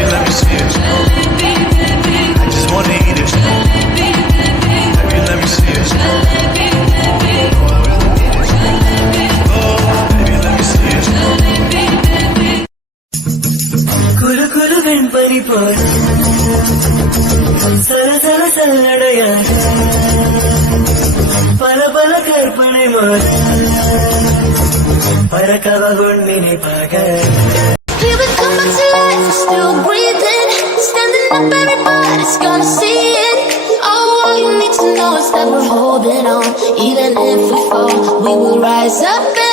Baby, let me see it. I just wanna eat it. Baby, let me see it. Oh, baby, let me see it. Kuru kuru venpari por sara sara saladaya pala pala karpane mar parakava gondini paga. Here we come back to life, we're still breathing. Standing up, everybody's gonna see it. All you need to know is that we're holding on. Even if we fall, we will rise up.